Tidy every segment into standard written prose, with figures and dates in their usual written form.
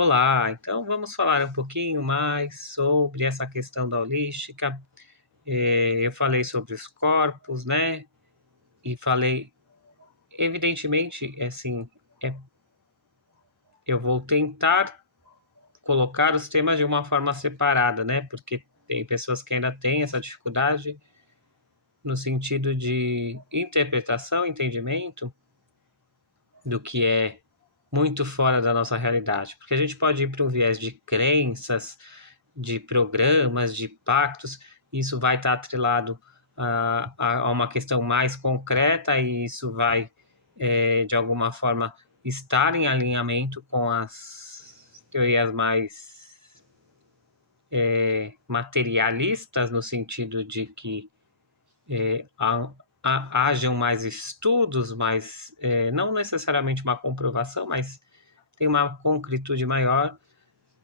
Olá, então vamos falar um pouquinho mais sobre essa questão da holística. Eu falei sobre os corpos, né? E falei, evidentemente, assim, é, eu vou tentar colocar os temas de uma forma separada, né? Porque tem pessoas que ainda têm essa dificuldade no sentido de interpretação, entendimento do que é muito fora da nossa realidade, porque a gente pode ir para um viés de crenças, de programas, de pactos, e isso vai estar atrelado a uma questão mais concreta, e isso vai, de alguma forma, estar em alinhamento com as teorias mais materialistas, no sentido de que hajam mais estudos, mas não necessariamente uma comprovação, mas tem uma concretude maior,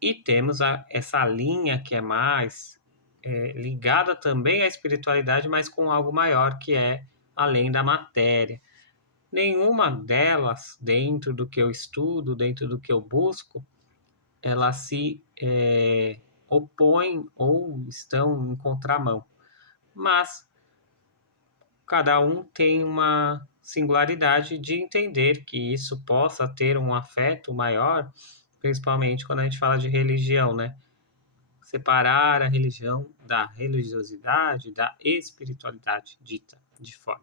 e temos essa linha que é mais ligada também à espiritualidade, mas com algo maior que é além da matéria. Nenhuma delas, dentro do que eu estudo, dentro do que eu busco, ela se opõe ou estão em contramão. Mas cada um tem uma singularidade de entender que isso possa ter um afeto maior, principalmente quando a gente fala de religião, né? Separar a religião da religiosidade, da espiritualidade dita de fora.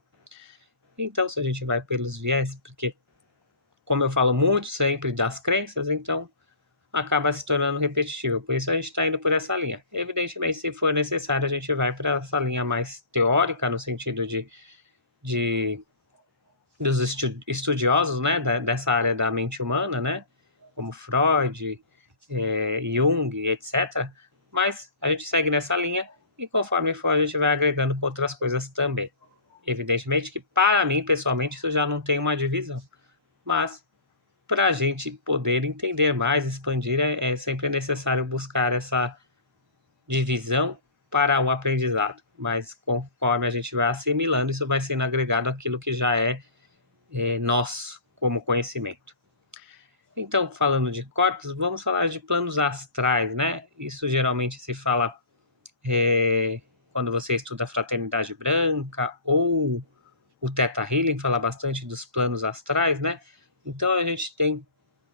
Então, se a gente vai pelos viés, porque como eu falo muito sempre das crenças, então acaba se tornando repetitivo. Por isso a gente está indo por essa linha. Evidentemente, se for necessário, a gente vai para essa linha mais teórica, no sentido de dos estudiosos, né, dessa área da mente humana, né, como Freud, Jung, etc. Mas a gente segue nessa linha e conforme for a gente vai agregando com outras coisas também. Evidentemente que para mim, pessoalmente, isso já não tem uma divisão, mas para a gente poder entender mais, expandir, é sempre necessário buscar essa divisão para o aprendizado. Mas conforme a gente vai assimilando, isso vai sendo agregado àquilo que já é nosso como conhecimento. Então, falando de corpos, vamos falar de planos astrais, né? Isso geralmente se fala quando você estuda a fraternidade branca ou o Theta Healing fala bastante dos planos astrais, né? Então a gente tem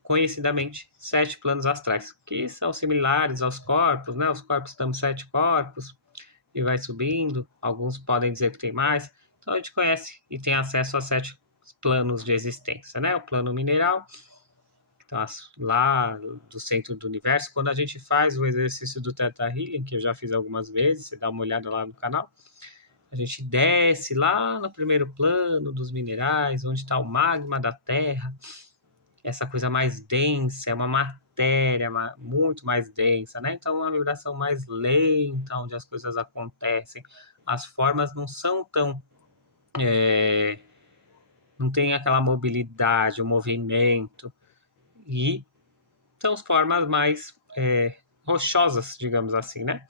conhecidamente 7 planos astrais, que são similares aos corpos, né? Os corpos temos 7 corpos e vai subindo. Alguns podem dizer que tem mais. Então a gente conhece e tem acesso a 7 planos de existência, né? O plano mineral, então, lá do centro do universo, quando a gente faz o exercício do Theta Healing, que eu já fiz algumas vezes, você dá uma olhada lá no canal, a gente desce lá no primeiro plano dos minerais, onde está o magma da Terra, essa coisa mais densa, é uma matéria muito mais densa, né? Então, uma vibração mais lenta, onde as coisas acontecem, as formas não são tão. Não tem aquela mobilidade, o movimento, e são formas mais rochosas, digamos assim, né?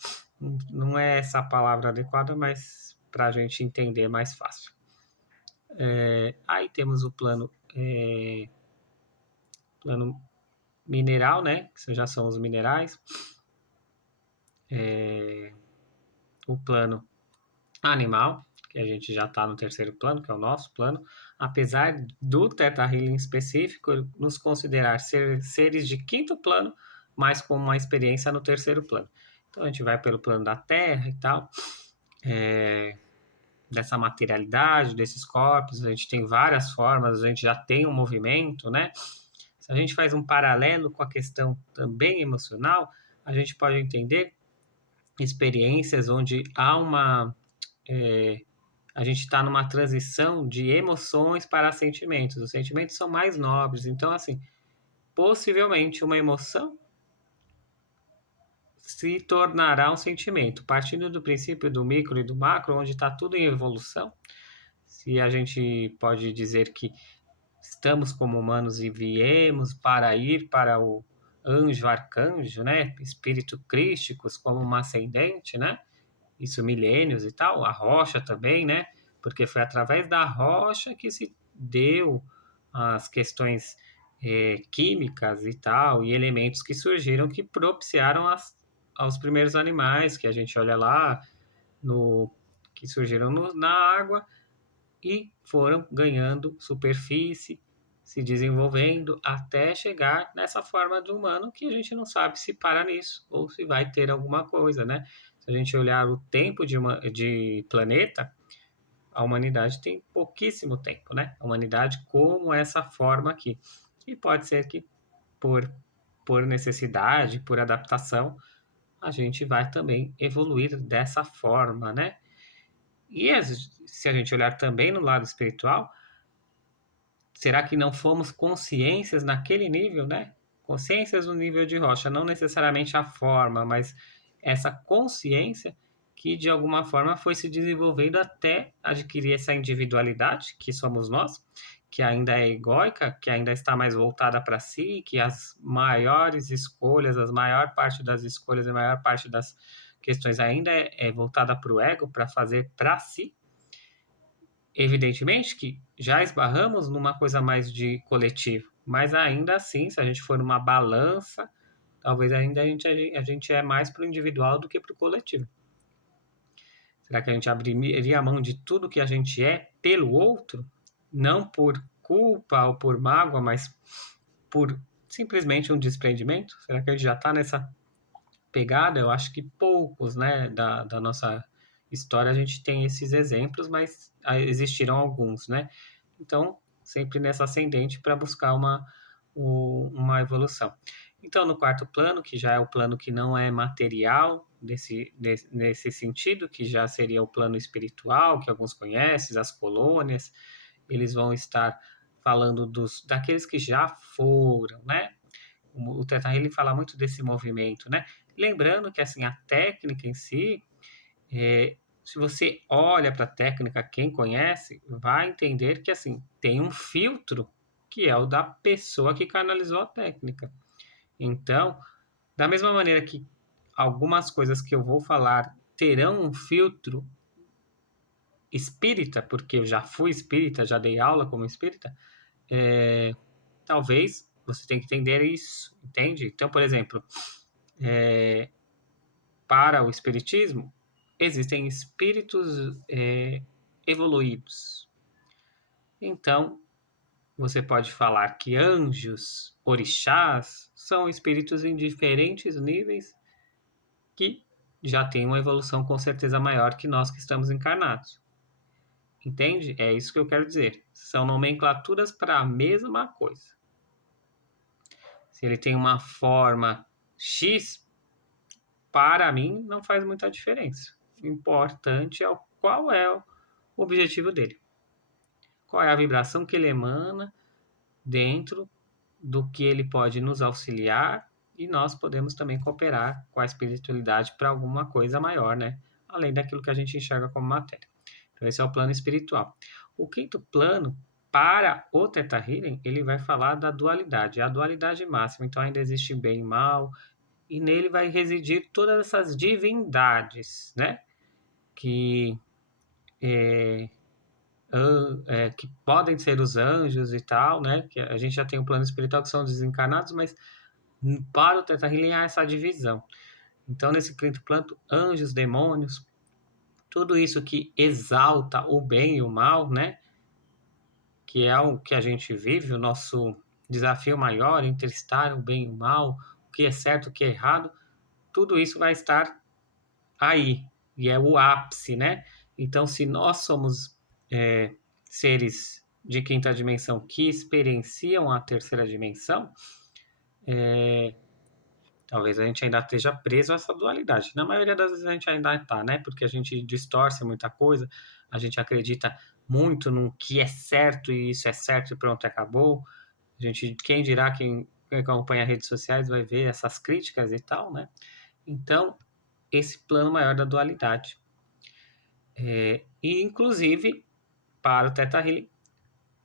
Não é essa a palavra adequada, mas para a gente entender mais fácil. Aí temos o plano mineral, né? Que já são os minerais. O plano animal, que a gente já está no terceiro plano, que é o nosso plano. Apesar do Theta Healing específico nos considerar seres de quinto plano, mas com uma experiência no terceiro plano. Então a gente vai pelo plano da Terra e tal, dessa materialidade, desses corpos, a gente tem várias formas, a gente já tem um movimento, né? Se a gente faz um paralelo com a questão também emocional, a gente pode entender experiências onde há a gente está numa transição de emoções para sentimentos. Os sentimentos são mais nobres, então, assim, possivelmente uma emoção se tornará um sentimento, partindo do princípio do micro e do macro, onde está tudo em evolução. Se a gente pode dizer que estamos como humanos e viemos para ir para o anjo, arcanjo, né? Espírito crísticos como uma ascendente, né? Isso milênios e tal. A rocha também, né? Porque foi através da rocha que se deu as questões químicas e tal, e elementos que surgiram que propiciaram aos primeiros animais, que a gente olha lá, no, que surgiram na água e foram ganhando superfície, se desenvolvendo até chegar nessa forma do humano que a gente não sabe se para nisso ou se vai ter alguma coisa, né? Se a gente olhar o tempo de planeta, a humanidade tem pouquíssimo tempo, né? A humanidade como essa forma aqui. E pode ser que por, por necessidade, por adaptação, a gente vai também evoluir dessa forma, né? E se a gente olhar também no lado espiritual, será que não fomos consciências naquele nível, né? Consciências no nível de rocha, não necessariamente a forma, mas essa consciência que de alguma forma foi se desenvolvendo até adquirir essa individualidade que somos nós, que ainda é egóica, que ainda está mais voltada para si, que as maiores escolhas, a maior parte das escolhas, a maior parte das questões ainda é voltada para o ego, para fazer para si. Evidentemente que já esbarramos numa coisa mais de coletivo, mas ainda assim, se a gente for numa balança, talvez ainda a gente é mais para o individual do que para o coletivo. Será que a gente abriria a mão de tudo que a gente é pelo outro? Não por culpa ou por mágoa, mas por simplesmente um desprendimento? Será que a gente já está nessa pegada? Eu acho que poucos, né, da nossa história a gente tem esses exemplos, mas existiram alguns, né? Então, sempre nessa ascendente para buscar uma evolução. Então, no quarto plano, que já é o plano que não é material, nesse sentido, que já seria o plano espiritual, que alguns conhecem, as colônias, eles vão estar falando daqueles que já foram, né? O Teta Healing fala muito desse movimento, né? Lembrando que assim a técnica em si, se você olha para a técnica, quem conhece vai entender que assim tem um filtro que é o da pessoa que canalizou a técnica. Então, da mesma maneira que algumas coisas que eu vou falar terão um filtro espírita, porque eu já fui espírita, já dei aula como espírita, talvez você tenha que entender isso, entende? Então, por exemplo, para o espiritismo, existem espíritos evoluídos. Então, você pode falar que anjos, orixás, são espíritos em diferentes níveis que já têm uma evolução com certeza maior que nós que estamos encarnados. Entende? É isso que eu quero dizer. São nomenclaturas para a mesma coisa. Se ele tem uma forma X, para mim não faz muita diferença. O importante é qual é o objetivo dele. Qual é a vibração que ele emana dentro do que ele pode nos auxiliar e nós podemos também cooperar com a espiritualidade para alguma coisa maior, né? Além daquilo que a gente enxerga como matéria. Então, esse é o plano espiritual. O quinto plano, para o Theta Healing, ele vai falar da dualidade, a dualidade máxima. Então, ainda existe bem e mal, e nele vai residir todas essas divindades, né? Que, que podem ser os anjos e tal, né? Que a gente já tem um plano espiritual que são desencarnados, mas para o Theta Healing há essa divisão. Então, nesse quinto plano, anjos, demônios, tudo isso que exalta o bem e o mal, né? Que é o que a gente vive, o nosso desafio maior entre estar o bem e o mal, o que é certo, o que é errado, tudo isso vai estar aí, e é o ápice, né? Então, se nós somos seres de quinta dimensão que experienciam a terceira dimensão, talvez a gente ainda esteja preso a essa dualidade. Na maioria das vezes a gente ainda está, né? Porque a gente distorce muita coisa, a gente acredita muito no que é certo e isso é certo e pronto, acabou. A gente, quem dirá, quem acompanha redes sociais vai ver essas críticas e tal, né? Então, esse plano maior da dualidade. E, inclusive, para o Theta Healing,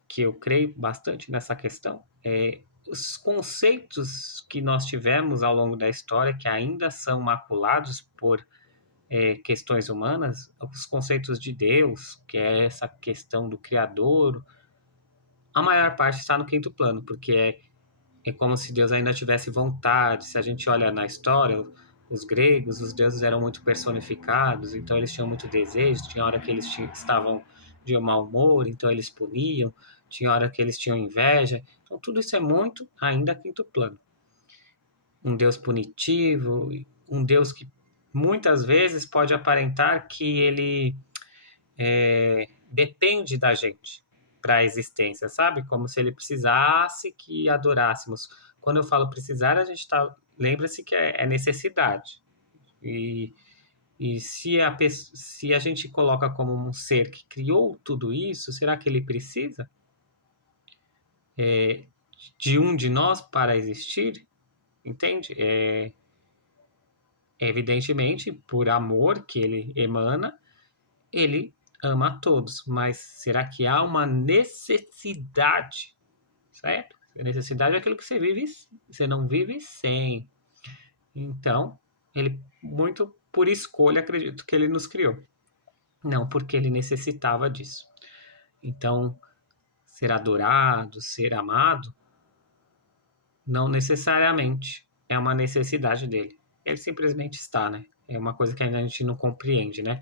que eu creio bastante nessa questão, os conceitos que nós tivemos ao longo da história, que ainda são maculados por questões humanas, os conceitos de Deus, que é essa questão do Criador, a maior parte está no quinto plano, porque é como se Deus ainda tivesse vontade. Se a gente olha na história, os gregos, os deuses eram muito personificados, então eles tinham muito desejo. Tinha hora que eles estavam de mau humor, então eles puniam. Tinha hora que eles tinham inveja. Então tudo isso é muito ainda quinto plano. Um Deus punitivo, um Deus que muitas vezes pode aparentar que ele depende da gente para a existência, sabe? Como se ele precisasse que adorássemos. Quando eu falo precisar, a gente tá. Lembra-se que é necessidade. E, se a gente coloca como um ser que criou tudo isso, será que ele precisa de um de nós para existir? Entende? Evidentemente, por amor que ele emana, ele ama a todos, mas será que há uma necessidade, certo? A necessidade é aquilo que você vive, você não vive sem. Então, ele muito por escolha, acredito que ele nos criou, não porque ele necessitava disso. Então, ser adorado, ser amado, não necessariamente é uma necessidade dele. Ele simplesmente está, né? É uma coisa que ainda a gente não compreende, né?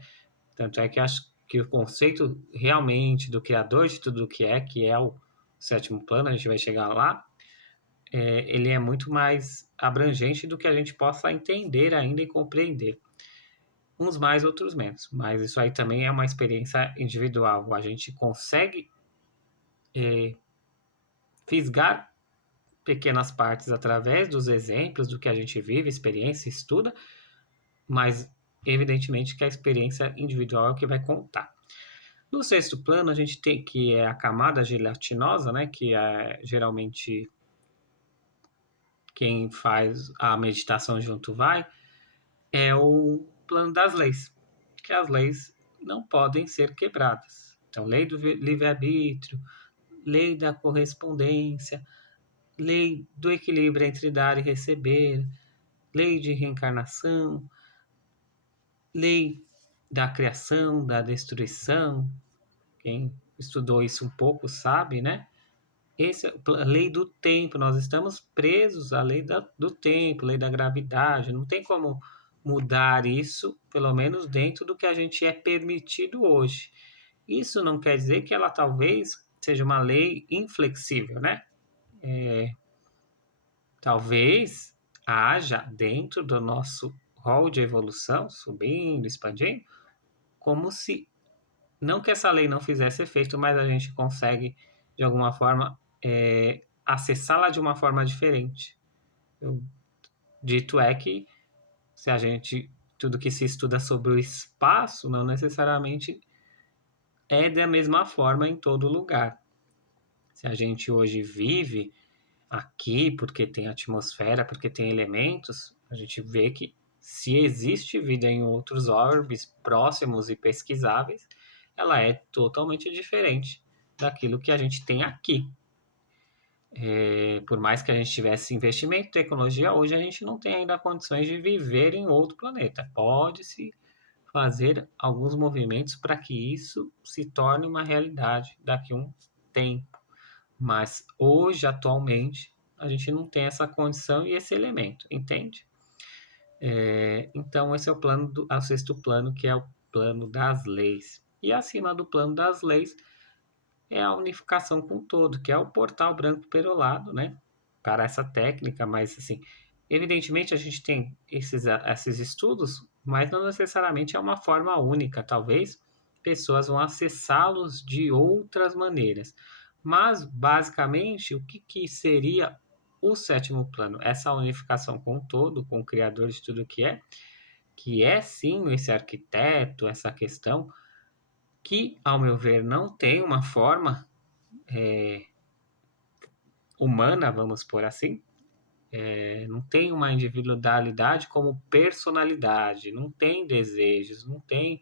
Tanto é que acho que o conceito realmente do criador de tudo o que é o sétimo plano, a gente vai chegar lá, ele é muito mais abrangente do que a gente possa entender ainda e compreender. Uns mais, outros menos. Mas isso aí também é uma experiência individual. A gente consegue fisgar pequenas partes através dos exemplos do que a gente vive, experiência, estuda, mas evidentemente que a experiência individual é o que vai contar. No sexto plano, a gente tem que é a camada gelatinosa, né, que é geralmente quem faz a meditação junto vai, é o plano das leis, que as leis não podem ser quebradas. Então, lei do livre-arbítrio, lei da correspondência, lei do equilíbrio entre dar e receber, lei de reencarnação, lei da criação, da destruição. Quem estudou isso um pouco sabe, né? Esse é a lei do tempo. Nós estamos presos à lei do tempo, lei da gravidade. Não tem como mudar isso, pelo menos dentro do que a gente é permitido hoje. Isso não quer dizer que ela talvez seja uma lei inflexível, né? Talvez haja dentro do nosso rol de evolução, subindo, expandindo, como se não que essa lei não fizesse efeito, mas a gente consegue, de alguma forma, acessá-la de uma forma diferente. Eu, dito é que se a gente, tudo que se estuda sobre o espaço, não necessariamente é da mesma forma em todo lugar. Se a gente hoje vive aqui porque tem atmosfera, porque tem elementos, a gente vê que se existe vida em outros orbes próximos e pesquisáveis, ela é totalmente diferente daquilo que a gente tem aqui. Por mais que a gente tivesse investimento em tecnologia, hoje a gente não tem ainda condições de viver em outro planeta. Pode-se fazer alguns movimentos para que isso se torne uma realidade daqui a um tempo. Mas hoje, atualmente, a gente não tem essa condição e esse elemento, entende? Então, esse é o sexto plano, que é o plano das leis. E acima do plano das leis é a unificação com o todo, que é o portal branco perolado, né? Para essa técnica, mas assim, evidentemente a gente tem esses estudos, mas não necessariamente é uma forma única. Talvez pessoas vão acessá-los de outras maneiras. Mas, basicamente, o que seria o sétimo plano? Essa unificação com o todo, com o Criador de tudo que é sim esse arquiteto, essa questão, que, ao meu ver, não tem uma forma humana, vamos por assim, não tem uma individualidade como personalidade, não tem desejos, não tem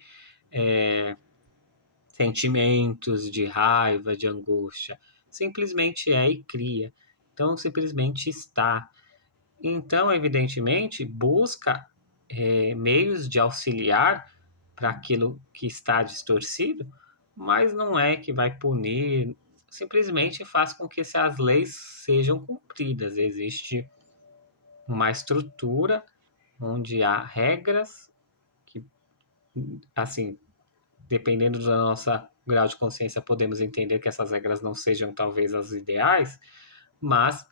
sentimentos de raiva, de angústia. Simplesmente é e cria. Então, simplesmente está. Então, evidentemente, busca meios de auxiliar para aquilo que está distorcido, mas não é que vai punir, simplesmente faz com que essas leis sejam cumpridas. Existe uma estrutura onde há regras que, assim, dependendo do nosso grau de consciência, podemos entender que essas regras não sejam talvez as ideais, mas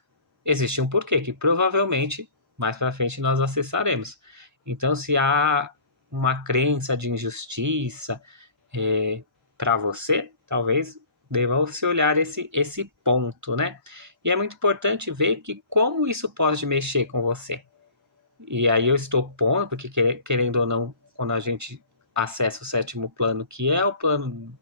existe um porquê, que provavelmente mais para frente nós acessaremos. Então, se há uma crença de injustiça para você, talvez deva se olhar esse ponto, né? E é muito importante ver que como isso pode mexer com você. E aí eu estou pondo, porque querendo ou não, quando a gente acessa o sétimo plano, que é o plano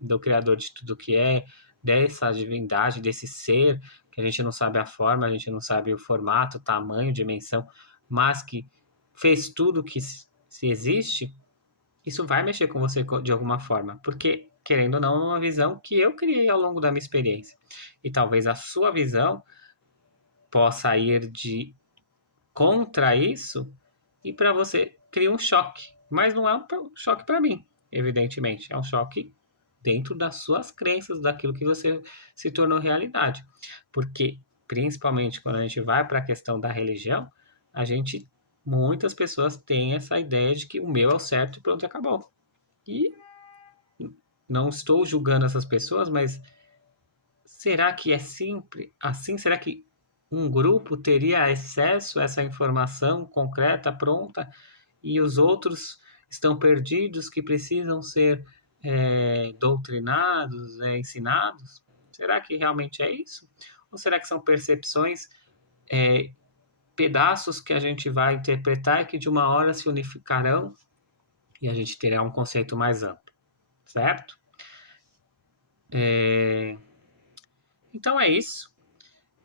do Criador de tudo que é, dessa divindade, desse ser, que a gente não sabe a forma, a gente não sabe o formato, tamanho, dimensão, mas que fez tudo que se existe, isso vai mexer com você de alguma forma, porque, querendo ou não, é uma visão que eu criei ao longo da minha experiência. E talvez a sua visão possa ir de contra isso e para você cria um choque. Mas não é um choque para mim, evidentemente. É um choque dentro das suas crenças, daquilo que você se tornou realidade. Porque, principalmente quando a gente vai para a questão da religião, a gente, muitas pessoas têm essa ideia de que o meu é o certo e pronto, acabou. E não estou julgando essas pessoas, mas será que é sempre assim? Será que um grupo teria acesso a essa informação concreta, pronta, e os outros estão perdidos, que precisam ser doutrinados, ensinados? Será que realmente é isso? Ou será que são percepções, pedaços que a gente vai interpretar e que de uma hora se unificarão e a gente terá um conceito mais amplo, certo? Então é isso.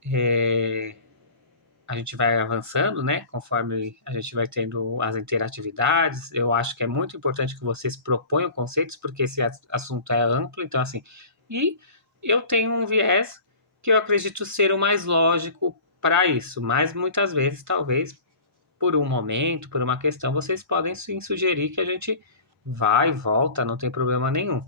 É, a gente vai avançando, né? Conforme a gente vai tendo as interatividades. Eu acho que é muito importante que vocês proponham conceitos, porque esse assunto é amplo. Então, assim, e eu tenho um viés que eu acredito ser o mais lógico para isso, mas muitas vezes, talvez, por um momento, por uma questão, vocês podem sim sugerir que a gente vá e volta, não tem problema nenhum.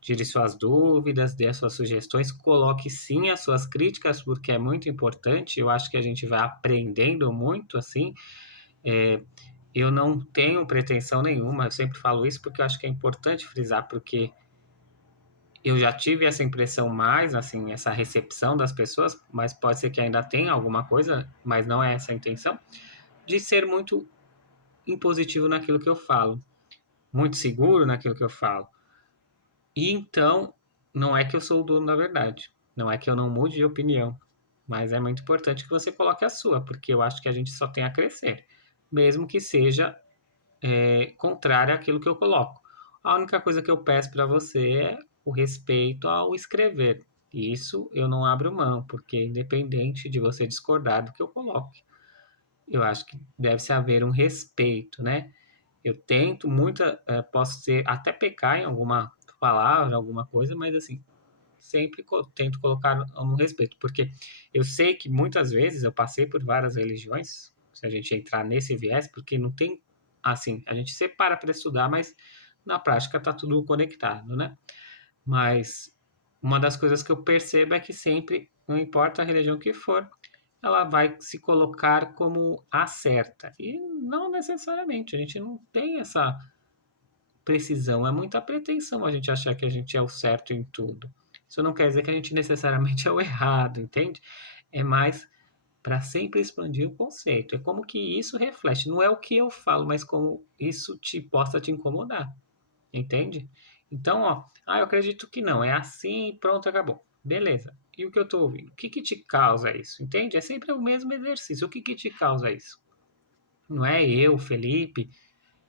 Tire suas dúvidas, dê as suas sugestões, coloque sim as suas críticas, porque é muito importante. Eu acho que a gente vai aprendendo muito assim. É, eu não tenho pretensão nenhuma, eu sempre falo isso porque eu acho que é importante frisar, porque eu já tive essa impressão mais, assim, essa recepção das pessoas, mas pode ser que ainda tenha alguma coisa, mas não é essa a intenção, de ser muito impositivo naquilo que eu falo, muito seguro naquilo que eu falo. E então, não é que eu sou o dono da verdade, não é que eu não mude de opinião, mas é muito importante que você coloque a sua, porque eu acho que a gente só tem a crescer, mesmo que seja contrária àquilo que eu coloco. A única coisa que eu peço para você é o respeito ao escrever. E isso eu não abro mão, porque independente de você discordar do que eu coloque, eu acho que deve-se haver um respeito, né? Eu tento muita, posso ser até pecar em alguma palavra, alguma coisa, mas assim, sempre tento colocar no respeito, porque eu sei que muitas vezes eu passei por várias religiões, se a gente entrar nesse viés, porque não tem assim, a gente separa para estudar, mas na prática tá tudo conectado, né? Mas uma das coisas que eu percebo é que sempre, não importa a religião que for, ela vai se colocar como a certa. E não necessariamente, a gente não tem essa precisão, é muita pretensão a gente achar que a gente é o certo em tudo. Isso não quer dizer que a gente necessariamente é o errado, entende? É mais para sempre expandir o conceito. É como que isso reflete, não é o que eu falo, mas como isso te possa te incomodar, entende? Então, ó, eu acredito que não, é assim e pronto, acabou. Beleza. E o que eu estou ouvindo? O que que te causa isso? Entende? É sempre o mesmo exercício. O que que te causa isso? Não é eu, Felipe,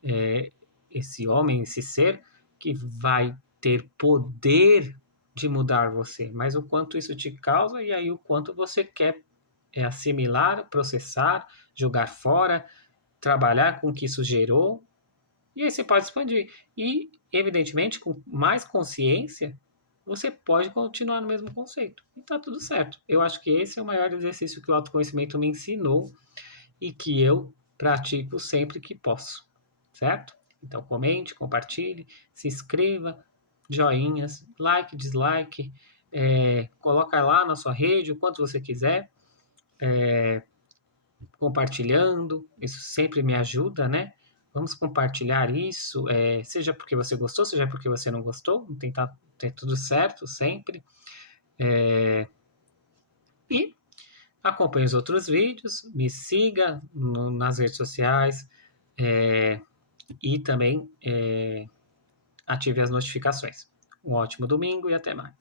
é, esse homem, esse ser, que vai ter poder de mudar você, mas o quanto isso te causa e aí o quanto você quer assimilar, processar, jogar fora, trabalhar com o que isso gerou, e aí você pode expandir. E, evidentemente, com mais consciência, você pode continuar no mesmo conceito. E tá tudo certo. Eu acho que esse é o maior exercício que o autoconhecimento me ensinou e que eu pratico sempre que posso, certo? Então comente, compartilhe, se inscreva, joinhas, like, dislike, coloca lá na sua rede o quanto você quiser, compartilhando, isso sempre me ajuda, né? Vamos compartilhar isso, seja porque você gostou, seja porque você não gostou, tentar ter tudo certo sempre. E acompanhe os outros vídeos, me siga nas redes sociais e também ative as notificações. Um ótimo domingo e até mais.